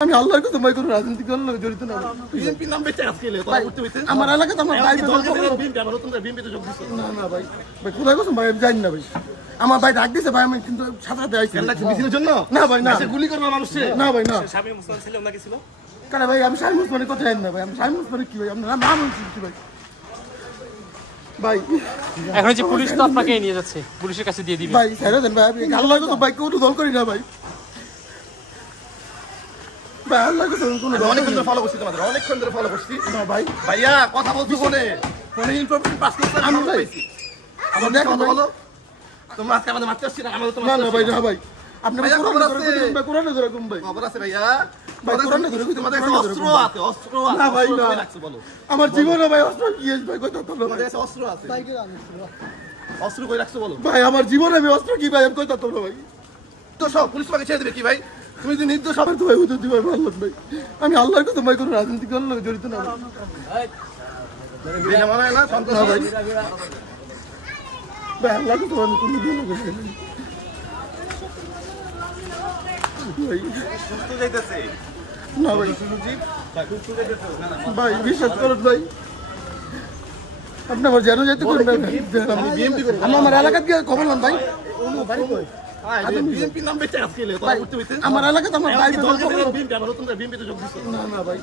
আমি আল্লাহর কথা ভাই কোনো রাজনৈতিক দলের লগে জড়িত না। বিএনপি নাম বেঁচে আজকে এলে তোরা করতে হইছে আমার এলাকাতে আমার ভাই বিএনপি আবার নতুন বিএনপিতে যোগ দিছো না না ভাই ভাই কোথায় গেছেন ভাই আমি জানি না ভাই আমার ভাই ডাক দিছে ভাই আমি কিন্তু সাথে সাথে আইছি কেন মিছিলের জন্য না ভাই না গুলি করবে মানুষে না ভাই না স্বামী মুসলমান ছিল নাকি ছিল কেন ভাই আমি শাহিন মুসমানের কথা জানি না ভাই আমি শাহিন মুসমানের কি ভাই আপনার নাম কি ভাই ভাই এখন যে পুলিশ তো আপনাকে নিয়ে যাচ্ছে পুলিশের কাছে দিয়ে দিবে ভাই ছেড়ে দেন ভাই আমি আল্লাহর কথা ভাই কোনো দল করি না ভাই ভাই আল্লাহর কথা কোনো অনেকক্ষণ ধরে ফলো করছি তোমাদের অনেকক্ষণ ধরে ফলো করছি না ভাই ভাইয়া কথা বলছো ফোনে ফোনে ইনফরমেশন পাস করতে আমি ভাই আমার দেখো বলো তোমরা আজকে আমাদের মারতে আসছি না আমাদের তোমার না না ভাই না ভাই আপনি ভাইয়া, কোরআন খবর ধরে আছে? কইতেছেন ভাই কোরআন ধরে কম ভাই খবর আছে ভাইয়া ভাই, কোরআনে ধরে কইতে তোমাদের কোরআনে ধরে অস্ত্র কইতে। আছে অস্ত্র আছে না ভাই, অস্ত্র না। কই রাখছো বলো আমার জীবনে ভাই অস্ত্র কি ভাই কত ভাই তোমাদের কাছে অস্ত্র আছে অস্ত্র কই রাখছো বলো ভাই আমার জীবনে আমি অস্ত্র কি ভাই আমি কই তো ভাই তো সব পুলিশ তোমাকে ছেড়ে দেবে কি ভাই তুমি যদি নির্দোষ সবার তো ভাই হুজুর দিবাই ভালো ভাই আমি আল্লাহর কথা ভাই কোনো রাজনৈতিক দলের লগে জড়িত না ভাই। বেজা মনে হয় না সন্ত্রাস না ভাই ভাই আল্লাহর কথা আমি কোনো দল লগে জড়িত না। ভাই সুস্থ যাইতেছে না ভাই সুজি সুস্থ যাইতেছে না না ভাই বিশ্বাস করুন ভাই আপনি আমার যেন যেতে করুন আমি বিএমপি করি আমি আমার এলাকাতে গিয়ে খবর নেন ভাই বিএনপি নাম বেঁচে আজকে এলে তোরা করতে হইছে আমার এলাকাতে আমার ভাই দল বিএনপি আবার নতুন বিএনপিতে যোগ দিছো না না ভাই